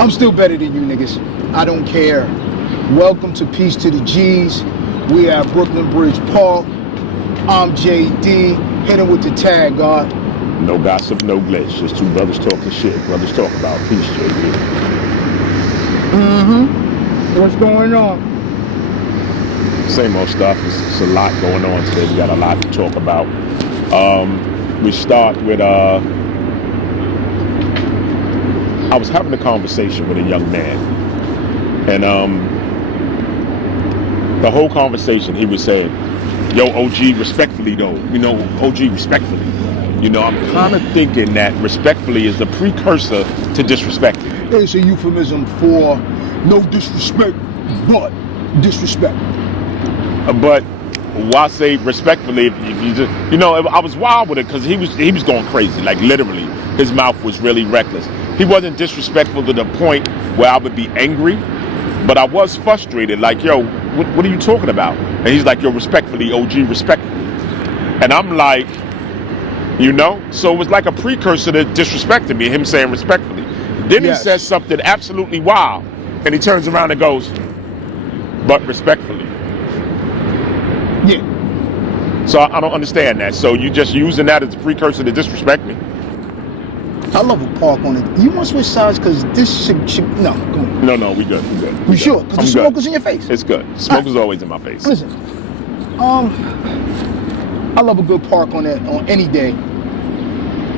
I'm still better than you niggas. I don't care. Welcome to Peace to the G's. We at Brooklyn Bridge Park. I'm JD. Hit him with the tag, God. No gossip, no glitch. Just two brothers talking shit. Brothers talk about peace, JD. What's going on? Same old stuff. It's a lot going on today. We got a lot to talk about. We start with I was having a conversation with a young man, and the whole conversation he was saying, "Yo, OG, respectfully though, OG, respectfully." I'm kind of thinking that respectfully is the precursor to disrespecting. It's a euphemism for no disrespect, but disrespect. But why say respectfully if you just, I was wild with it because he was going crazy, like literally his mouth was really reckless. He wasn't disrespectful to the point where I would be angry, but I was frustrated, like, yo, what are you talking about? And he's like, yo, respectfully, OG, respectfully. And I'm like, so it was like a precursor to disrespecting me, him saying respectfully. Then He says something absolutely wild, and he turns around and goes, but respectfully. Yeah. So I don't understand that. So you just using that as a precursor to disrespect me? I love a park on it. You want to switch sides because this should no, come on. No, we good. You sure? Because the smoke is in your face. It's good. Smoke is always in my face. Listen, I love a good park on any day.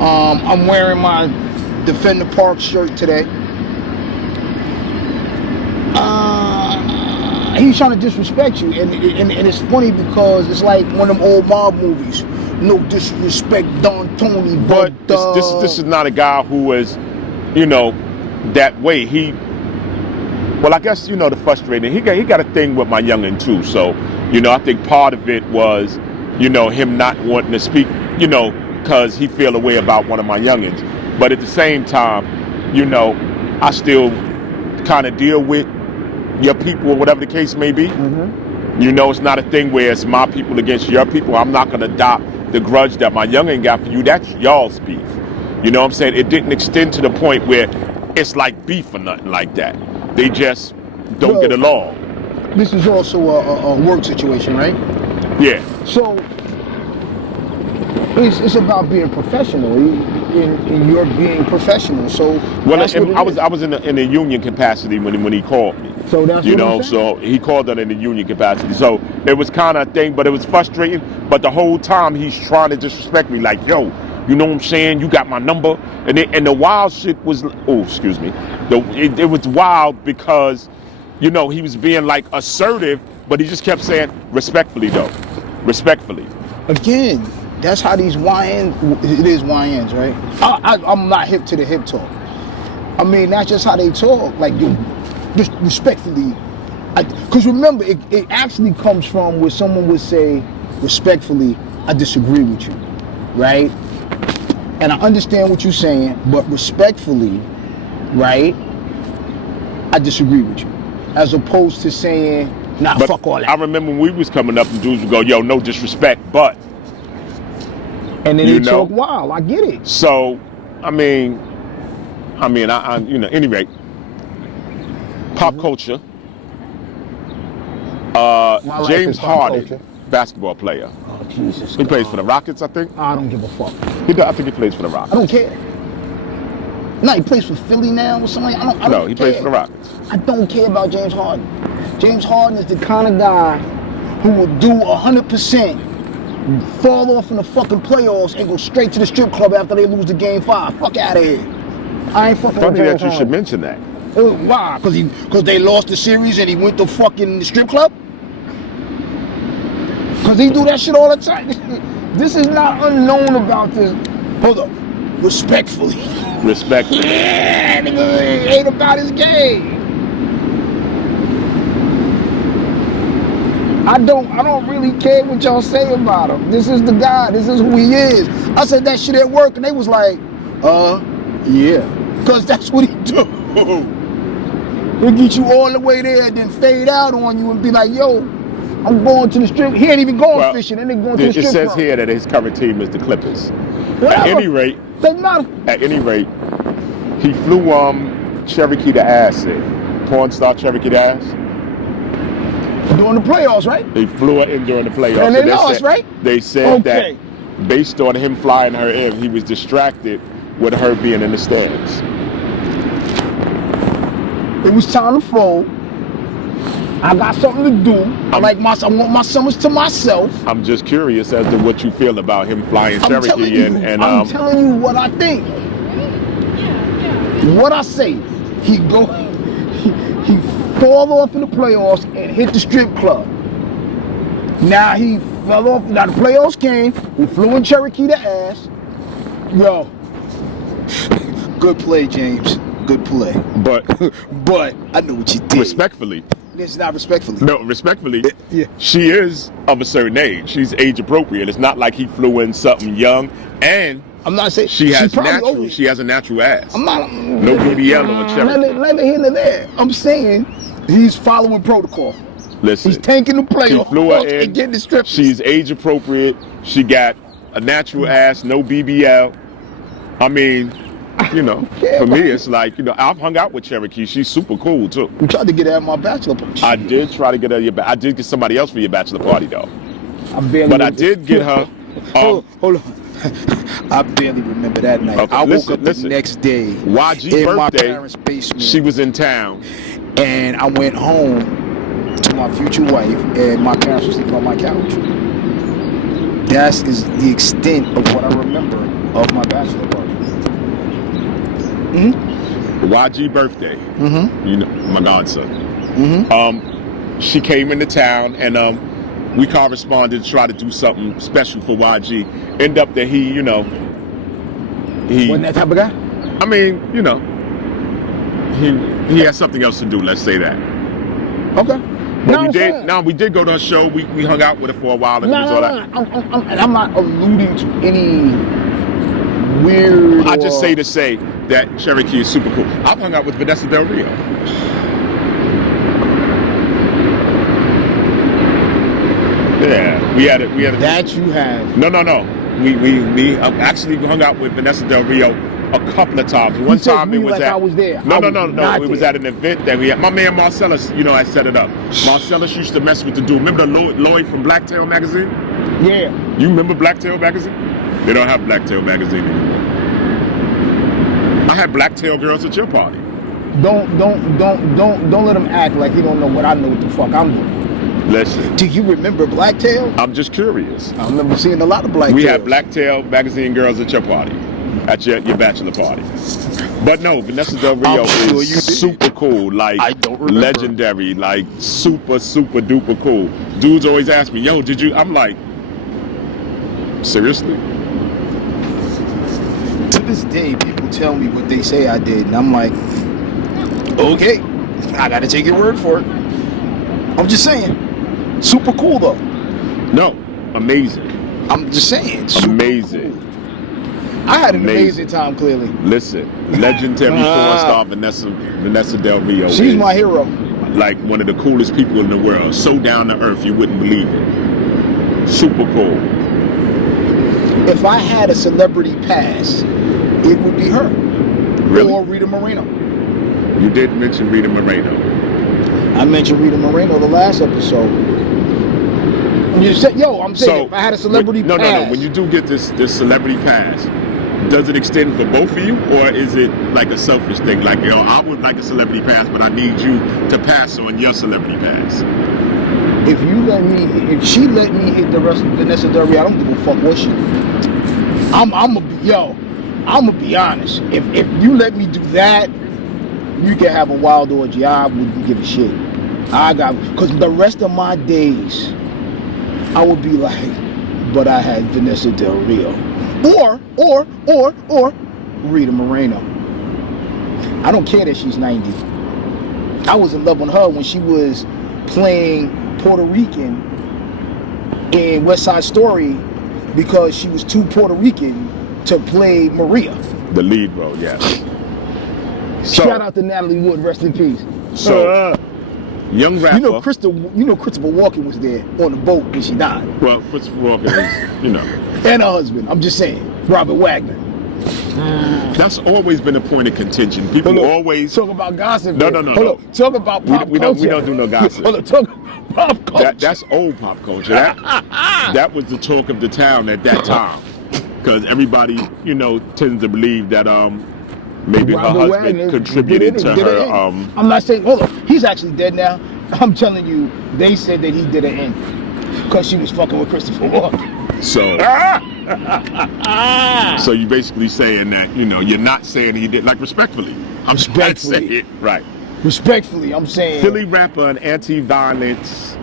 I'm wearing my Defend the Park shirt today. He's trying to disrespect you, and it's funny because it's like one of them old mob movies. No disrespect, Don Tony, but this is not a guy who is, that way. I guess the frustrating. He got a thing with my youngin too. So I think part of it was, him not wanting to speak, because he feel a way about one of my youngins. But at the same time, I still kind of deal with your people or whatever the case may be. It's not a thing where it's my people against your people. I'm not going to adopt the grudge that my youngin got for you. That's y'all's beef. You know what I'm saying? It didn't extend to the point where it's like beef or nothing like that. They just don't get along. This is also a work situation, right? Yeah. So it's about being professional. And you're being professional. So I was in a union capacity when he called me. So that's what I'm saying. So he called it in the union capacity. So it was kind of a thing, but it was frustrating. But the whole time he's trying to disrespect me, like, yo, you know what I'm saying? You got my number, and the wild shit was, excuse me, it was wild because, he was being like assertive, but he just kept saying respectfully though, respectfully. Again, that's how these YNs, it is YNs, right? I'm not hip to the hip talk. I mean, that's just how they talk, like, just respectfully. Because remember, it actually comes from where someone would say, respectfully, I disagree with you, right? And I understand what you're saying, but respectfully, right, I disagree with you. As opposed to saying, nah, but fuck all that. I remember when we was coming up and dudes would go, yo, no disrespect, but. And then they talk wild. I get it. So, I mean, anyway, pop culture. James Harden, basketball player. Oh, Jesus. He plays for the Rockets, I think. I don't give a fuck. I think he plays for the Rockets. I don't care. No, he plays for Philly now or something. I don't No, he care. plays for the Rockets. I don't care about James Harden. James Harden is the kind of guy who will do 100%, fall off in the fucking playoffs, and go straight to the strip club after they lose the game 5. Fuck out of here. I ain't fucking with James Harden. Funny that you should mention that. Why? Because they lost the series and he went to fucking the strip club? Because he do that shit all the time. This is not unknown about this. Hold up. Respectfully. Yeah, nigga ain't about his game. I don't really care what y'all say about him. This is the guy. This is who he is. I said that shit at work and they was like, yeah. Because that's what he do. He'll get you all the way there and then fade out on you and be like, yo, I'm going to the strip. He ain't even going fishing. And they going to the strip club. It says club. here that his current team is the Clippers. Whatever. At any rate, he flew Cherokee the Ass say? Porn star Cherokee the Ass? During the playoffs, right? They flew her in during the playoffs. And they lost, right? They said Okay. that based on him flying her in, he was distracted with her being in the stands. It was time to fold. I got something to do. I want my summers to myself. I'm just curious as to what you feel about him flying Cherokee in. And I'm telling you what I think. What I say. He fall off in the playoffs and hit the strip club. Now he fell off. Now the playoffs came. We flew in Cherokee the Ass. Yo. Good play, James. Good play. But I know what you did. respectfully. It's not respectfully. No, respectfully. Yeah. She is of a certain age. She's age appropriate. It's not like he flew in something young. And I'm not saying she has probably she has a natural ass. I'm not. No BBL on Cherokee. Neither here nor there. I'm saying he's following protocol. Listen. He's tanking the She playoffs flew her in. and getting the strippers. She's age appropriate. She got a natural ass, no BBL. I mean, you know, Yeah, for me, but- it's like, you know, I've hung out with Cherokee. She's super cool too. You tried to get her at my bachelor party. I did try to get her. I did get somebody else for your bachelor party though. I barely. But I did get her. Hold on. I barely remember that night. Okay, I listen, woke up listen. the next day YG in my birthday. parents' basement. She was in town. And I went home to my future wife, and my parents were sleeping on my couch. That is the extent of what I remember of my bachelor party. YG birthday. Mm-hmm. You know, my godson. Mm-hmm. She came into town and we corresponded to try to do something special for YG. End up that he, you know, Wasn't that type of guy? I mean, you know, he has something else to do. Let's say that. Okay. But we did go to a show. We hung out with her for a while. And it was all that. And I'm not alluding to any weird. I just say to say that Cherokee is super cool. I've hung out with Vanessa Del Rio. Yeah, we had it. that you have. No. We actually hung out with Vanessa Del Rio a couple of times. One said time we it was like at. I was there. No. I was not It was there. at an event that we had. My man Marcellus, you know, I set it up. Marcellus used to mess with the dude. Remember Lloyd from Blacktail magazine? Yeah. You remember Blacktail magazine? They don't have Blacktail magazine anymore. I had Blacktail girls at your party. Don't let him act like he don't know what I know what the fuck I'm doing. Listen, Do you remember Blacktail? I'm just curious. I remember seeing a lot of Blacktail. We had Blacktail magazine girls at your party, at your bachelor party. But no, Vanessa Del Rio I'm sure you is did. super cool, like I don't remember. legendary, like super duper cool. Dudes always ask me, "Yo, did you?" I'm like, seriously? To this day, people tell me what they say I did, and I'm like, okay, I gotta take your word for it. I'm just saying, super cool though. No, amazing, I'm just saying, super amazing. cool. I had an Amazing. amazing time. Clearly, Listen, legendary porn star Vanessa Del Rio. she's is my hero. like one of the coolest people in the world. So down to earth, you wouldn't believe it. Super cool. If I had a celebrity pass, it would be her. Really? Or Rita Moreno. You did mention Rita Moreno. I mentioned Rita Moreno the last episode. You said, I'm saying if I had a celebrity pass. No. When you do get this celebrity pass, does it extend for both of you, or is it like a selfish thing? Like, I would like a celebrity pass, but I need you to pass on your celebrity pass. If she let me hit the rest of Vanessa Del Rio, I don't give a fuck what she do. I'm gonna be honest. If you let me do that, you can have a wild orgy. I wouldn't give a shit. Because the rest of my days, I would be like, but I had Vanessa Del Rio. Or Rita Moreno. I don't care that she's 90. I was in love with her when she was playing Puerto Rican in West Side Story because she was too Puerto Rican to play Maria. The lead role, yes. Shout out to Natalie Wood, rest in peace. So, young rapper. You know Christopher Walken was there on the boat when she died. Well, Christopher Walken is, And her husband. I'm just saying, Robert Wagner. That's always been a point of contention. People Hold up. always Talk about gossip. No, man. no, no, Hold no. up. Talk about pop we culture. don't do no gossip. Hold up. Talk about pop culture. That's old pop culture. That was the talk of the town at that time, because everybody, tends to believe that maybe her Robert husband Wagner contributed to did her. an end. I'm not saying. Hold up. He's actually dead now. I'm telling you, they said that he did an end because she was fucking with Christopher Walken. So you basically saying that you're not saying he did, like, respectfully. I'm saying it right. Respectfully, I'm saying Philly rapper and anti-violence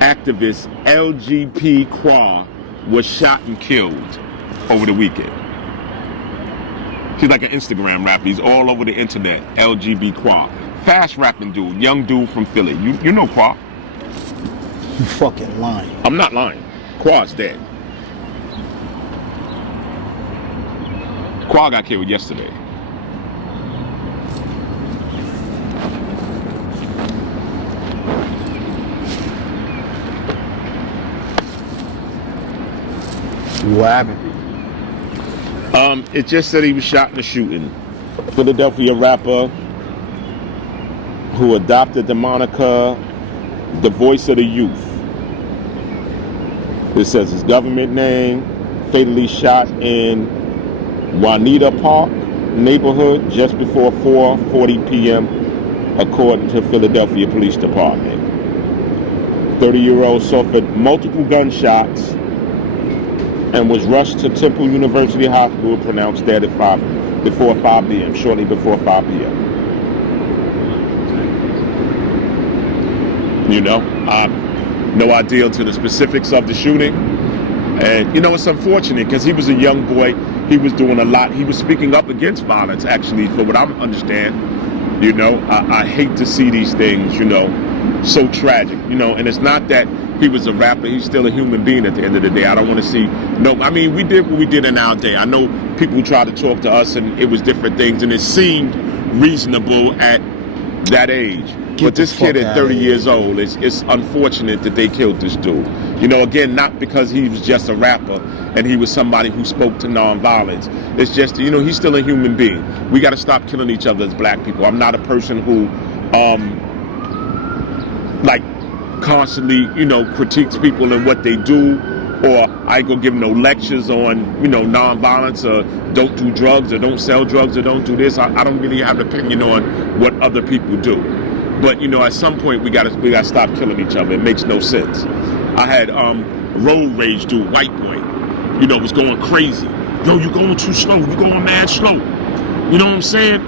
activist LGP Qua was shot and killed over the weekend. He's like an Instagram rapper. He's all over the internet. LGB Qua, fast rapping dude, young dude from Philly. You know Qua? You fucking lying. I'm not lying. Qua's dead. Qua got killed yesterday. What happened? It just said he was shot in a shooting. Philadelphia rapper who adopted the moniker the voice of the youth. It says his government name, fatally shot in Juanita Park neighborhood just before 4:40 p.m. according to Philadelphia Police Department. 30-year-old suffered multiple gunshots and was rushed to Temple University Hospital, pronounced dead at before 5 p.m., shortly before 5 p.m. No idea to the specifics of the shooting. And, it's unfortunate because he was a young boy. He was doing a lot. He was speaking up against violence, actually, for what I understand. I hate to see these things, so tragic, and it's not that he was a rapper. He's still a human being at the end of the day. I don't want to see, we did what we did in our day. I know people tried to talk to us and it was different things and it seemed reasonable at that age. But this kid at 30 years old, it's unfortunate that they killed this dude. Again, not because he was just a rapper and he was somebody who spoke to nonviolence. It's just, he's still a human being. We got to stop killing each other as black people. I'm not a person who, constantly, critiques people and what they do, or I ain't gonna give no lectures on, nonviolence, or don't do drugs, or don't sell drugs, or don't do this. I don't really have an opinion on what other people do. But at some point we gotta stop killing each other. It makes no sense. I had road rage dude, white boy, was going crazy. Yo, you going too slow. You going mad slow. You know what I'm saying?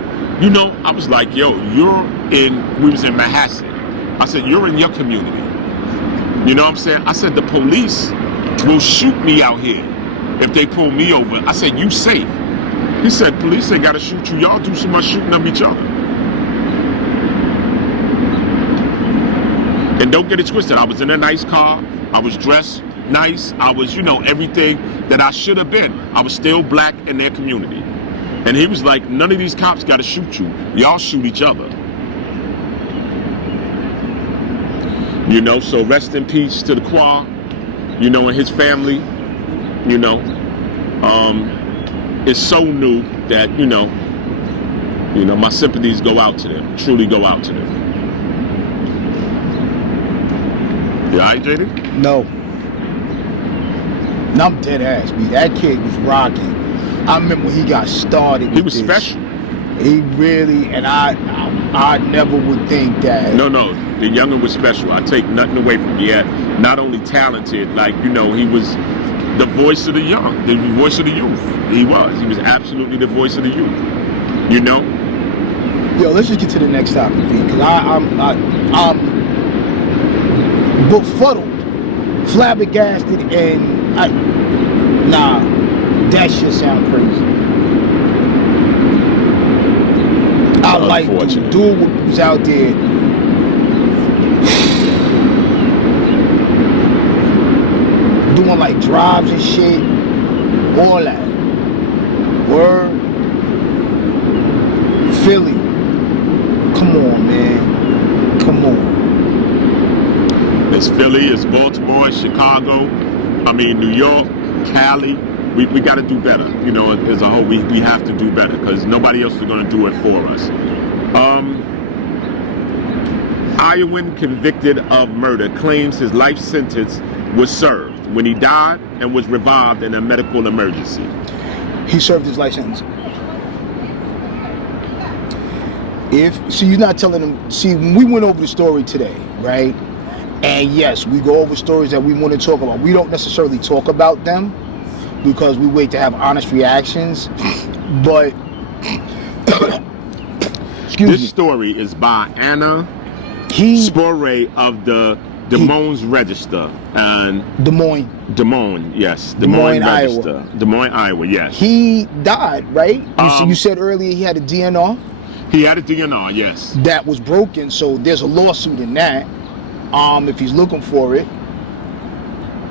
I was like, yo, we was in Manhasset. I said, you're in your community. You know what I'm saying? I said, the police will shoot me out here if they pull me over. I said, you safe. He said, police ain't got to shoot you. Y'all do so much shooting of each other. And don't get it twisted. I was in a nice car. I was dressed nice. I was, everything that I should have been. I was still black in their community. And he was like, none of these cops got to shoot you. Y'all shoot each other. So rest in peace to the Qua, and his family. It's so new that, my sympathies go out to them, truly go out to them. You all right, Jaden? No, I'm dead ass, B. That kid was rocking. I remember when he got started. He was special. He really, and I never would think that. No, the youngin' was special. I take nothing away from him. Yeah, not only talented, he was the voice of the young, the voice of the youth. He was absolutely the voice of the youth. Yo, let's just get to the next topic, because I'm befuddled, flabbergasted, and that shit sound crazy. I like the dude was out there doing like drives and shit, all that. Word. Philly, come on, man, come on. It's Philly, it's Baltimore, it's Chicago, New York, Cali, we got to do better. You know, as a whole, we have to do better because nobody else is going to do it for us. Iowan, convicted of murder, claims his life sentence was served when he died and was revived in a medical emergency. He served his life sentence. You're not telling him. See, we went over the story today, right? And yes, we go over stories that we want to talk about. We don't necessarily talk about them because we wait to have honest reactions. But this story is by Anna Spore of the Des Moines Register and Des Moines, yes, Des Moines Register, Iowa. Des Moines, Iowa, yes. He died, right? You said earlier he had a DNR. He had a DNR, yes. That was broken, so there's a lawsuit in that. If he's looking for it,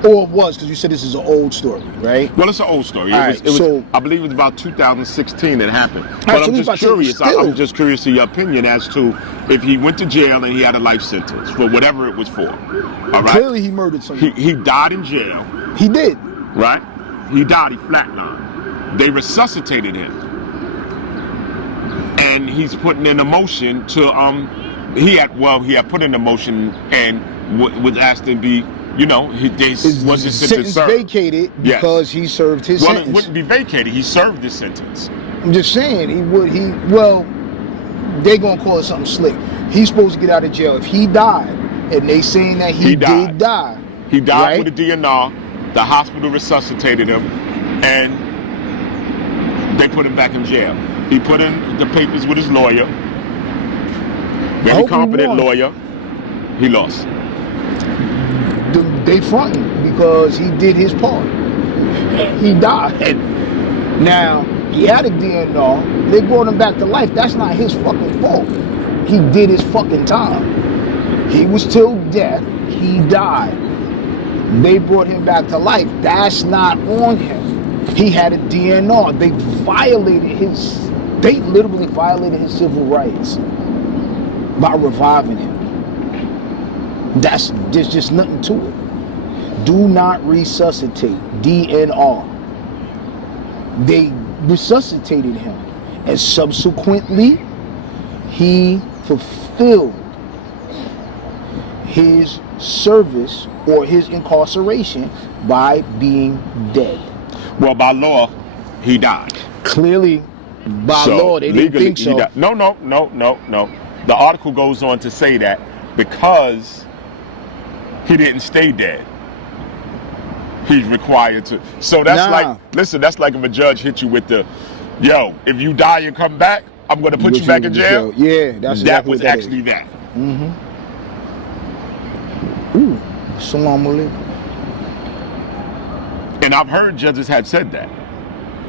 or it was, because you said this is an old story, right? Well, it's an old story. It was, I believe it was about 2016 it happened. But I'm just curious. I'm just curious to your opinion as to if he went to jail and he had a life sentence for whatever it was for. All right. Clearly, he murdered someone. He died in jail. He did. Right. He died. He flatlined. They resuscitated him, and he's putting in a motion to he had put in a motion and was asked to be. You know, his sentence vacated because he served his sentence. Well, it wouldn't be vacated. He served his sentence. I'm just saying, they're going to call it something slick. He's supposed to get out of jail. If he died, and they saying that he did die. He died right? with a DNR. The hospital resuscitated him, and they put him back in jail. He put in the papers with his lawyer. Very competent lawyer. He lost. They fronting because he did his part. He died. Now, he had a DNR. They brought him back to life. That's not his fucking fault. He did his fucking time. He was till death. He died. They brought him back to life. That's not on him. He had a DNR. They literally violated his civil rights by reviving him. There's just nothing to it. Do not resuscitate. DNR. They resuscitated him, and subsequently he fulfilled his service or his incarceration by being dead. Well, by law, he died. Clearly, by law, they didn't think so. No. The article goes on to say that because he didn't stay dead, he's required to. So that's that's like if a judge hit you with the, if you die and come back, I'm going to put you back in jail. Yeah, that was actually that. Mm-hmm. Ooh, Salam alaikum. And I've heard judges have said that.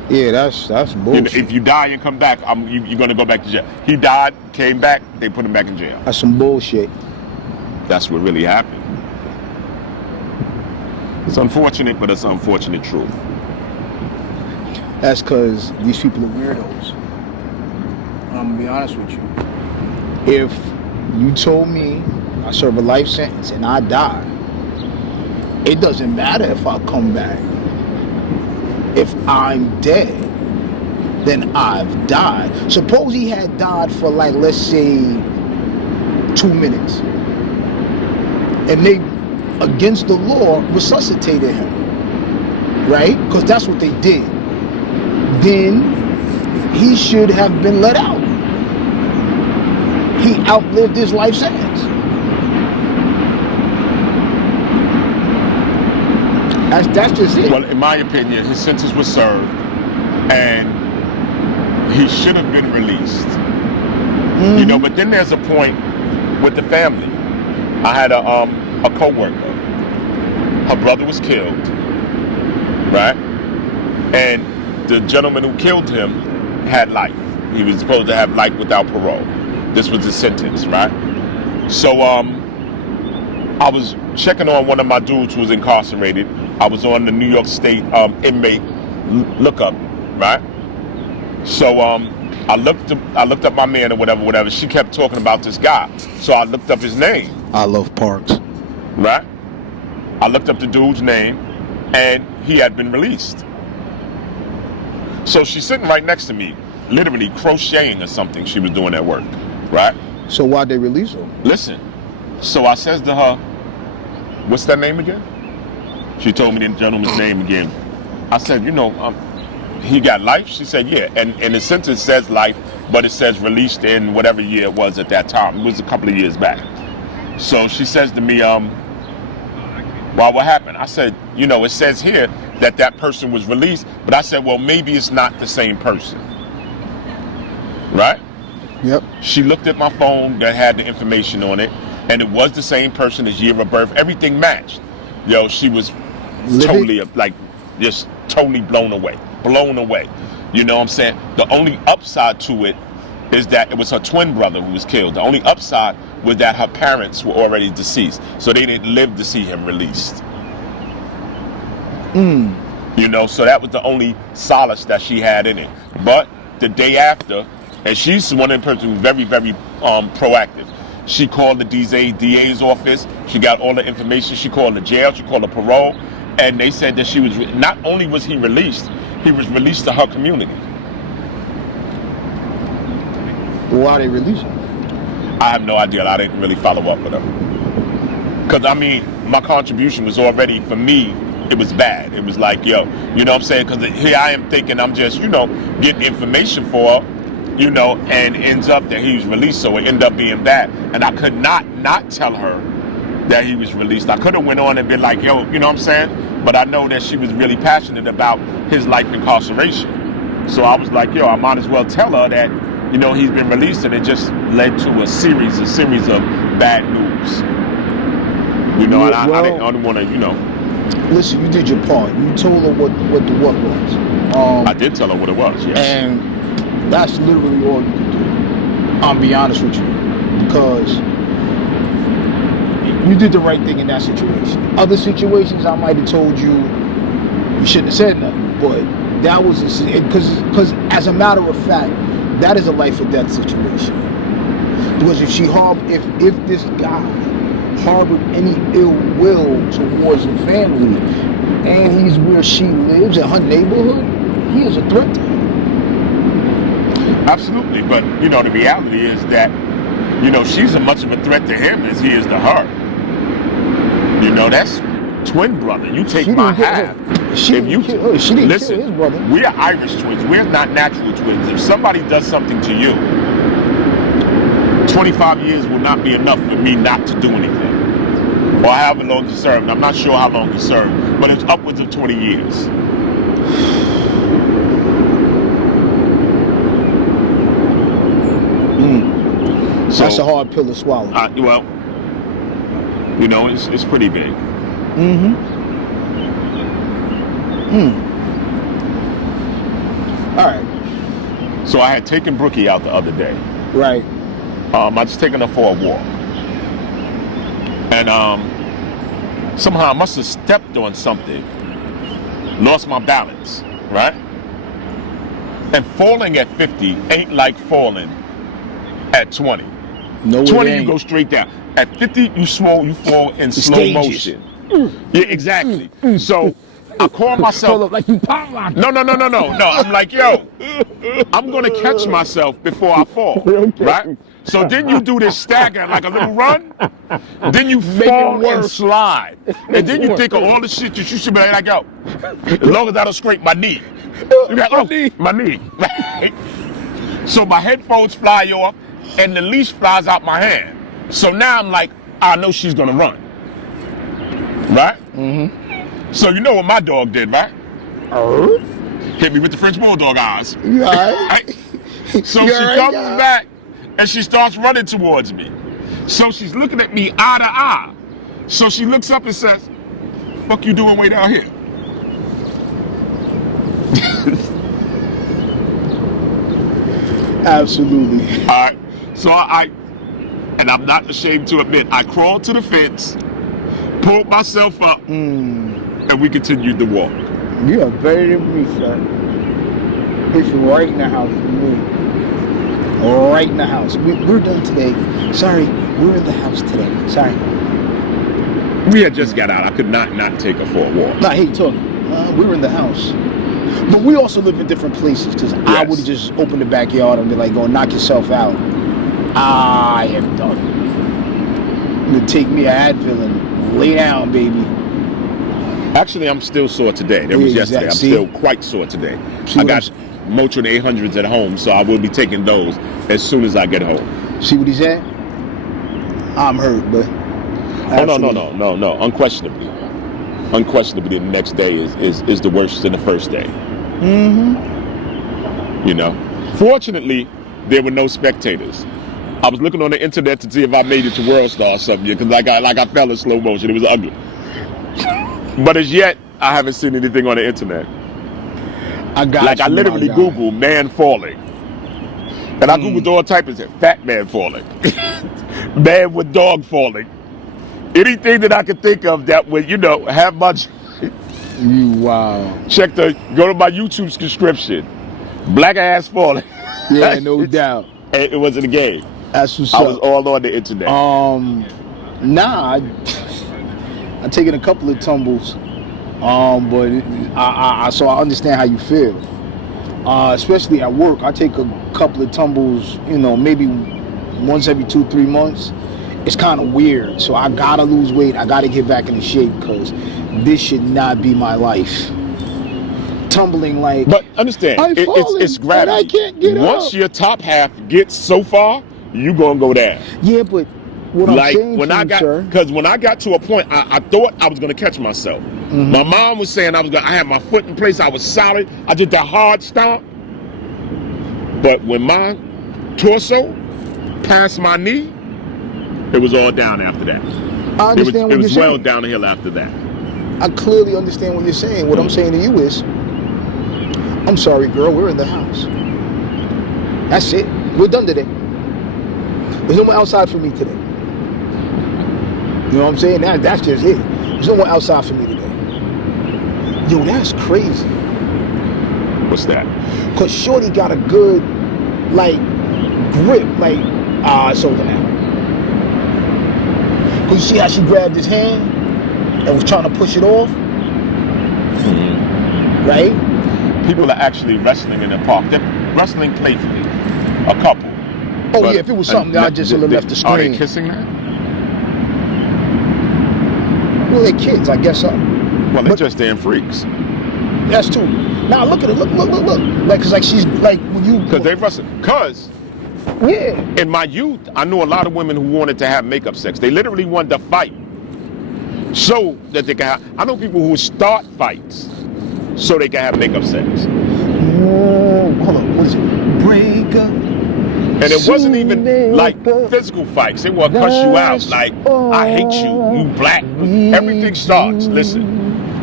Yeah, that's bullshit. If you die and come back, you're going to go back to jail. He died, came back, they put him back in jail. That's some bullshit. That's what really happened. It's unfortunate, but it's unfortunate truth. That's because these people are weirdos. I'm going to be honest with you. If you told me I serve a life sentence and I die, it doesn't matter if I come back. If I'm dead, then I've died. Suppose he had died for let's say 2 minutes. And they, against the law, resuscitated him. Right? Because that's what they did. Then he should have been let out. He outlived his life sentence. That's just it. Well, in my opinion, his sentence was served, and he should have been released. Mm-hmm. But then there's a point with the family. I had a co-worker. Her brother was killed, right? And the gentleman who killed him had life. He was supposed to have life without parole. This was his sentence, right? So I was checking on one of my dudes who was incarcerated. I was on the New York State inmate lookup, right? So I looked up my man or whatever. She kept talking about this guy, so I looked up his name. I love Parks, right? I looked up the dude's name, and he had been released. So she's sitting right next to me, literally crocheting or something she was doing at work, right? So why'd they release her? Listen, so I says to her, what's that name again? She told me the gentleman's name again. I said, he got life? She said, yeah. And in the sentence says life, but it says released in whatever year it was at that time. It was a couple of years back. So she says to me, well, what happened? I said, it says here that person was released, but I said, well, maybe it's not the same person. Right? Yep. She looked at my phone that had the information on it, and it was the same person, his year of birth, everything matched. She was totally, just totally blown away. You know what I'm saying? The only upside to it is that it was her twin brother who was killed. The only upside was that her parents were already deceased, so they didn't live to see him released. So that was the only solace that she had in it. But the day after, and she's one of the person who's very, very proactive. She called the DA's office. She got all the information. She called the jail. She called the parole. And they said that not only was he released, he was released to her community. Why they release him? I have no idea. I didn't really follow up with her. Because, my contribution was already, for me, it was bad. It was like, you know what I'm saying? Because here I am thinking I'm just, getting information for her, and ends up that he was released, so it ended up being bad. And I could not tell her that he was released. I could have went on and been like, you know what I'm saying? But I know that she was really passionate about his life incarceration. So I was like, I might as well tell her that, he's been released, and it just led to a series of bad news. And I didn't want to, Listen, you did your part. You told her what the what was. I did tell her what it was, yes. And that's literally all you could do. I'll be honest with you. Because you did the right thing in that situation. Other situations, I might have told you shouldn't have said nothing. But that was because as a matter of fact, that is a life or death situation. Because if this guy harbored any ill will towards the family, and he's where she lives in her neighborhood, he is a threat to her. Absolutely, but the reality is that she's as much of a threat to him as he is to her. That's twin brother. You take my half. She didn't kill his brother. We're Irish twins. We're not natural twins. If somebody does something to you, 25 years will not be enough for me not to do anything. Or however long he served. I'm not sure how long he served, but it's upwards of 20 years. So, that's a hard pill to swallow. It's pretty big. All right. So I had taken Brookie out the other day. Right. I just taken her for a walk. And somehow I must have stepped on something. Lost my balance, right? And falling at 50 ain't like falling at 20. No, 20 you go straight down. At 50 you fall in slow motion. Yeah, exactly. So I call myself like you power locked. No. I'm like, I'm gonna catch myself before I fall. Okay. Right? So then you do this stagger like a little run. Then you fall and slide. And then you think of all the shit that you should be like, as long as I don't scrape my knee. You got, my knee. So my headphones fly off and the leash flies out my hand. So now I'm like, I know she's gonna run. Right? So you know what my dog did, right? Hit me with the French Bulldog eyes. You all right? So she comes back and she starts running towards me. So she's looking at me eye to eye. So she looks up and says, "Fuck you doing way down here?" Absolutely. All right. So and I'm not ashamed to admit, I crawled to the fence, pulled myself up, and we continued to walk. You are better than me, sir. It's right in the house for me. Right in the house. We're done today. Sorry, we're in the house today. Sorry. We had just got out. I could not take her for a walk. Nah, hey, talk. We were in the house. But we also live in different places because I Yes. would have just opened the backyard and be like, go knock yourself out. I am done. I'm gonna take me an Advil and lay down, baby. Actually, I'm still sore today. That was Yeah, yesterday. I'm exactly. still quite sore today. See I what got Motrin 800s at home, so I will be taking those as soon as I get home. See what he said? I'm hurt, but Oh, no. Unquestionably. Unquestionably, the next day is the worst than the first day. Mm-hmm. You know? Fortunately, there were no spectators. I was looking on the internet to see if I made it to World Star or something, because I fell in slow motion. It was ugly. But as yet, I haven't seen anything on the internet. I got Like, you, I literally my guy. Googled man falling. And I Googled all types of shit. Fat man falling. Man with dog falling. Anything that I could think of that would, have much. You wow. Go to my YouTube subscription. Black ass falling. Yeah, no doubt. It wasn't a game. That's what's I up. was all on the internet. Nah, I taken a couple of tumbles, but so I understand how you feel. Especially at work, I take a couple of tumbles, maybe once every 2-3 months. It's kind of weird, so I gotta lose weight. I gotta get back into shape because this should not be my life. Tumbling like, But understand, it's and gravity. I can't get Once up. your top half gets so far, you gonna go down. Yeah, but what I'm saying when to I you, got, sir, because when I got to a point, I thought I was gonna catch myself. Mm-hmm. My mom was saying I had my foot in place. I was solid. I did that hard stomp. But when my torso passed my knee, it was all down after that. I understand It what was you're well saying. downhill after that. I clearly understand what you're saying. What I'm saying to you is, I'm sorry, girl, we're in the house. That's it. We're done today. There's no more outside for me today. You know what I'm saying? That's just it. There's no more outside for me today. Yo, that's crazy. What's that? Because Shorty got a good, grip. It's over now. Because you see how she grabbed his hand and was trying to push it off? Mm-hmm. Right? People are actually wrestling in the park. They're wrestling playfully. A couple. Oh, But- yeah, if it was something, I just would have left the Are they screen. kissing now? Well, they're kids, I guess so. Well, they're just damn freaks. That's true. Now look at it. Look. Cause she's when you. Because they wrestle. Because Yeah. in my youth, I knew a lot of women who wanted to have makeup sex. They literally wanted to fight so that they can have. I know people who start fights so they can have makeup sex. Hold on. What is it? Break up. And it wasn't even like physical fights. They would cuss you out like, I hate you, you black. Everything starts, listen,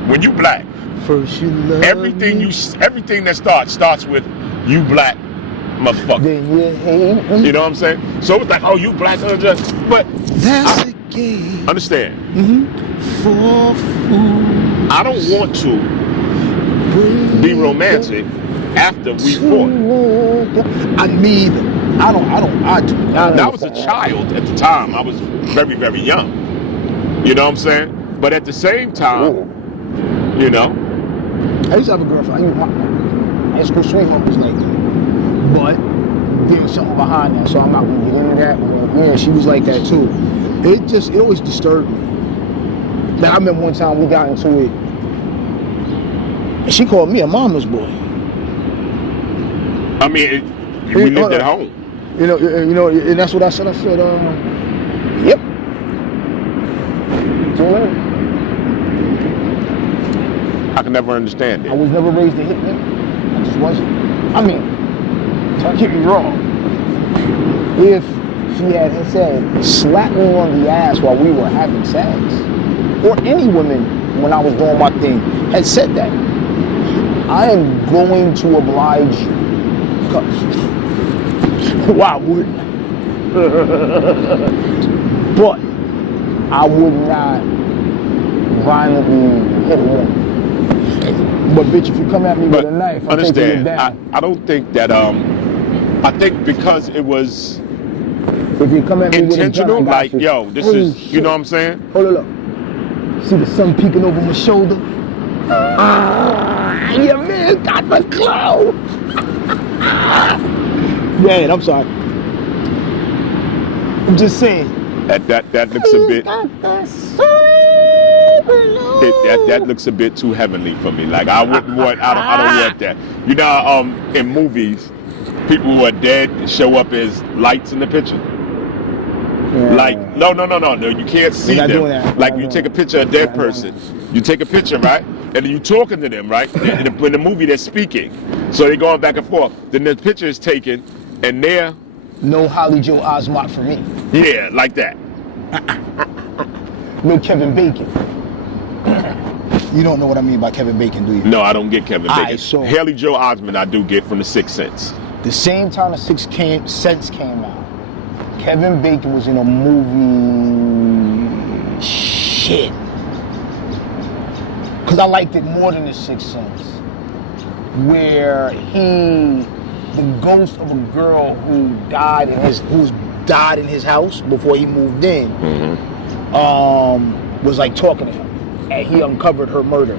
when you black, First you love everything me, that starts with you black motherfucker. then you hate me. You know what I'm saying? So it's like, oh, you black, but That's a game understand, for fools. I don't want to be romantic after we fought. I was a child at the time. I was very, very young. You know what I'm saying? But at the same time, I used to have a girlfriend. My high school sweetheart was like that. But there's something behind that, so I'm not going to get into that. But yeah, she was like that too. It always disturbed me. Like, I remember one time we got into it, and she called me a mama's boy. I mean, we lived at home. And that's what I said. I said, yep. See you later. I can never understand I it. was never raised to hit me. I just wasn't. I mean, don't get me wrong. If she had said, slap me on the ass while we were having sex, or any woman when I was doing my thing had said that, I am going to oblige you. Why wouldn't I? But I would not violently hit a woman. But bitch, if you come at me with a knife, I'm taking you understand, down. I don't think that, I think because it was If you come at me intentional, with a gun, I like, got you. yo, this Oh, is, shit. you know what I'm saying? Hold it up. See the sun peeking over my shoulder? Your man got the glow. Man, I'm sorry. I'm just saying. That looks a bit. That looks a bit too heavenly for me. Like I wouldn't want. I don't want that. You know, in movies, people who are dead show up as lights in the picture. Yeah. Like no, you can't see We're not them. doing that. Like you take a picture of a dead person, you take a picture, right, and then you talking to them, right. In the movie, they're speaking, so they're going back and forth. Then the picture is taken, and they're no Holly Joe Osment for me. yeah, like that. No Kevin Bacon. You don't know what I mean by Kevin Bacon, do you? No, I don't get Kevin Bacon. Alright, so- Haley Joel Osment, I do get from The Sixth Sense. The same time The Sixth Sense came out, Kevin Bacon was in a movie. Shit. Because I liked it more than The Sixth Sense, where the ghost of a girl who died in his house before he moved in, was like talking to him, and he uncovered her murder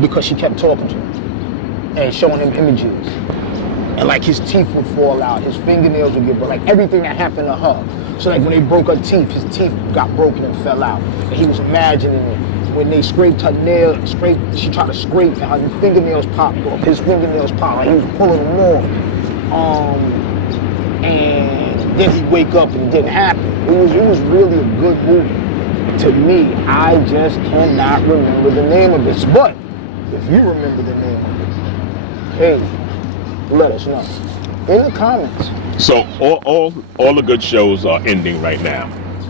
because she kept talking to him and showing him images, and like his teeth would fall out, his fingernails would get broken, like everything that happened to her. So like when they broke her teeth, his teeth got broken and fell out, and he was imagining it. When they scraped her nail, she tried to scrape, and her fingernails popped off. His fingernails popped, like he was pulling them off. And then he'd wake up and it didn't happen. It was really a good movie. To me, I just cannot remember the name of this. But if you remember the name of it, hey, let us know in the comments. So all the good shows are ending right now.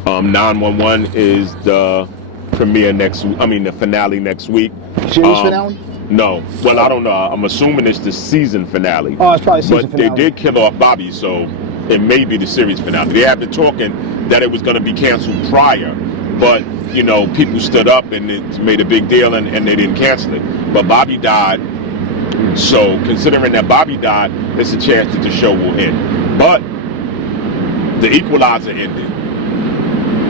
911 is the premiere the finale next week. Series finale? No. Well, I don't know. I'm assuming it's the season finale. Oh, it's probably season but finale. They did kill off Bobby, so it may be the series finale. They have been talking that it was going to be canceled prior, but you know, people stood up and it made a big deal and they didn't cancel it. But Bobby died, so considering that Bobby died, there's a chance that the show will end. But the Equalizer ended.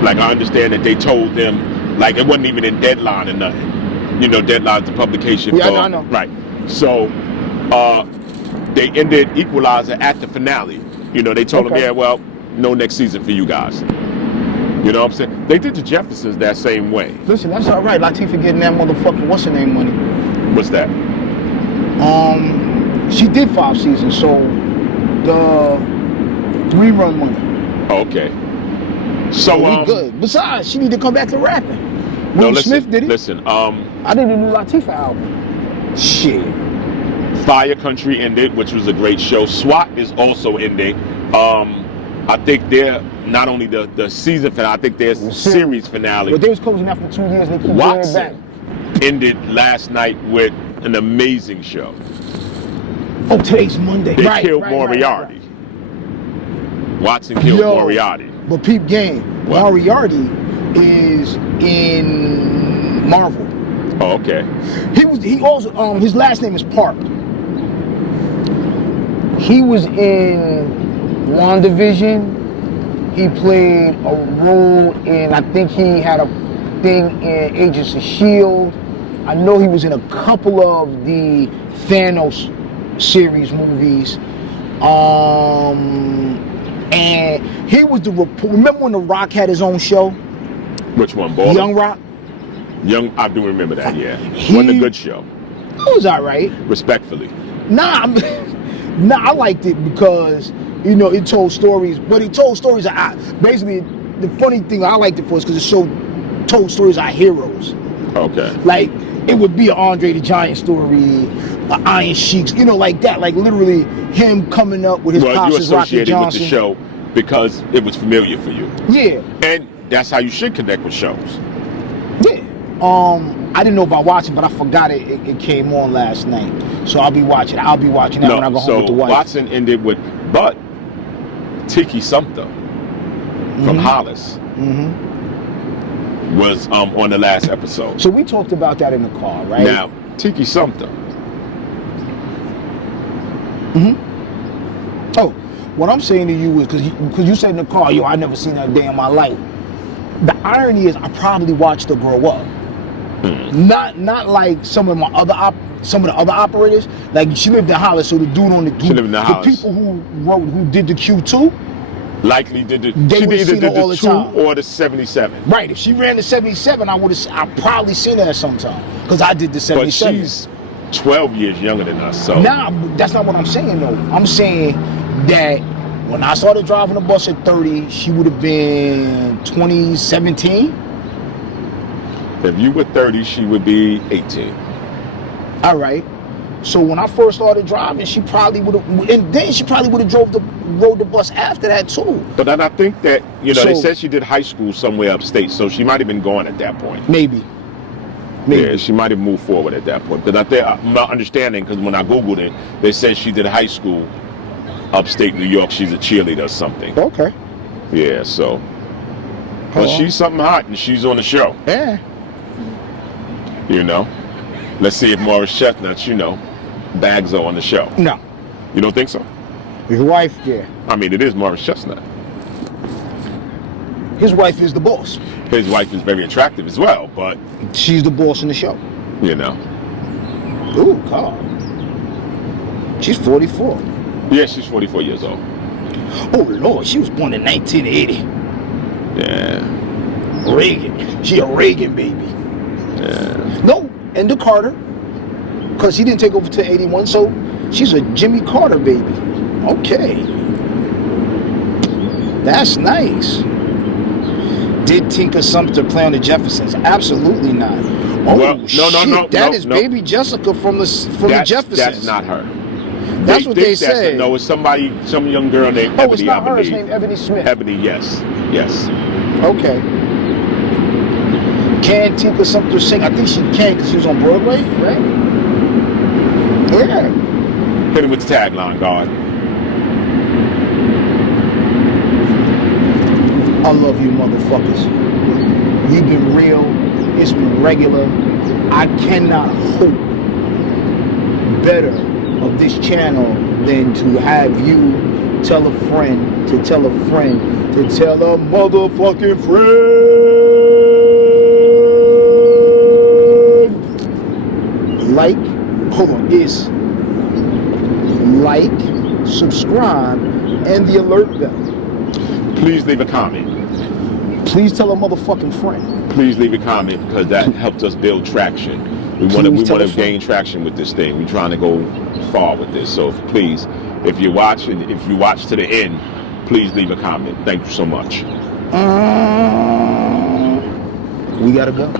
Like I understand that they told them, like it wasn't even in deadline or nothing. You know, deadline's the publication. Yeah, I know. Right. So they ended Equalizer at the finale. You know, they told them, yeah, well, no next season for you guys. You know what I'm saying? They did the Jeffersons that same way. Listen, that's all right. Latifah getting that motherfucker, what's her name, money? What's that? She did 5 seasons, so the 3-run money. Okay. So we good. Besides, she need to come back to rapping. No, Will listen, Smith did it. Listen, I did a new Latifah album. Shit. Fire Country ended, which was a great show. SWAT is also ending. I think they're not only the season finale, I think there's a series finale. But they was closing out for 2 years and they keep going back. Watson ended last night with an amazing show. Oh, today's Monday. They killed Moriarty. Watson killed Moriarty. But peep game, What? Moriarty is in Marvel. Oh, okay. He also his last name is Park. He was in WandaVision. He played a role in, I think he had a thing in Agents of S.H.I.E.L.D. I know he was in a couple of the Thanos series movies. And he was the report. Remember when The Rock had his own show? Which one, Baller? Young Rock? I do remember that, yeah. He- Wasn't a good show, It was all right. respectfully. Nah, I liked it because, you know, it told stories. But it told stories. Basically, the funny thing I liked it for is because it told stories of our heroes. Okay. Like, it would be an Andre the Giant story, an Iron Sheik, you know, like that. Like, literally, him coming up with his pops you as Rocky associated with Johnson. the show because it was familiar for you. Yeah, And that's how you should connect with shows. yeah. I didn't know about watching, but I forgot it came on last night. So I'll be watching that when I go home with the wife. Watson ended with, but Tiki Sumter from Hollis was on the last episode. So we talked about that in the car, right? Now, Tiki Sumter. Oh, what I'm saying to you is because you said in the car, yo, I never seen that day in my life. The irony is I probably watched her grow up. Not like some of the other operators. Like she lived in Hollis, so the dude on the She lived in the Hollis. people who did the Q2, Likely did the They she would've either seen did her all the the 2 time. or the 77. right? If she ran the 77, I probably seen her at some time because I did the But 77. she's 12 years younger than us, so Nah, that's not what I'm saying though. I'm saying that when I started driving the bus at 30, she would have been 2017. if you were 30, she would be 18. All right. So when I first started driving, she probably would have, and then she probably would have rode the bus after that too. But then I think that, they So- said she did high school somewhere upstate, so she might have been gone at that point. Maybe. Yeah, she might have moved forward at that point. Because I think, my understanding, because when I Googled it, they said she did high school upstate New York. She's a cheerleader or something. Okay. Yeah, so. But Oh. she's something hot, and she's on the show, Yeah. Let's see if Morris Chestnut, bags are on the show. No. You don't think so? His wife, yeah. I mean, it is Morris Chestnut. His wife is the boss. His wife is very attractive as well, but, She's the boss in the show. Ooh, God. She's 44. Yeah, she's 44 years old. Oh, Lord, she was born in 1980. Yeah. Reagan. She a Reagan baby. Yeah. No, and the Carter. Because he didn't take over till 81, so she's a Jimmy Carter baby. Okay. That's nice. Did Tinker Sumter play on the Jeffersons? Absolutely not. Oh, Well, no, shit. That is baby Jessica from the Jeffersons. That's not her. That's what they think said. No, it's somebody, some young girl named Oh, Ebony, it's not I her. It's believe. named Ebony Smith. Ebony, yes. Yes. Okay. Can Tinker Sumter sing? I think she can because she was on Broadway, right? Yeah. Hit him with the tagline, God. I love you, motherfuckers. We've been real. It's been regular. I cannot hope better of this channel than to have you tell a friend, to tell a friend, to tell a motherfucking friend. It's like, subscribe, and the alert bell. Please leave a comment. Please tell a motherfucking friend. Please leave a comment because that helps us build traction. We want Please tell to a friend. gain traction with this thing. We're trying to go far with this. So please, if you watch to the end, please leave a comment. Thank you so much. We gotta go.